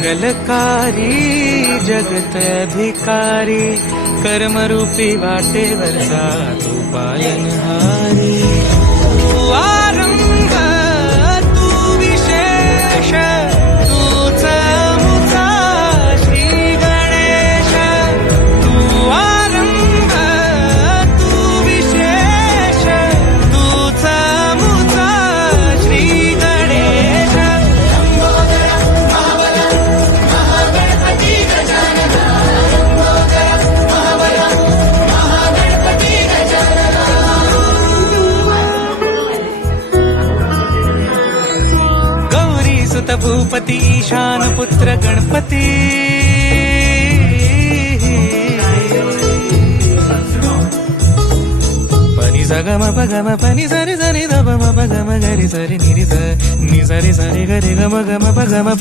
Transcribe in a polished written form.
मंगलकारी जगत अधिकारी कर्मरूपी वाटेवरचा तू पालनहारी तू आरंभ तू विशेष तूच मुचा श्री गणेश तू आरंभ तू विशेष तूच मुचा श्री गणेश सुत भूपती ईशान पुत्र गणपती पनी सगम पगम पनी सरी सरी दम पगम गरी सरी निरी स नि सरी सरी गरी गम गम पगम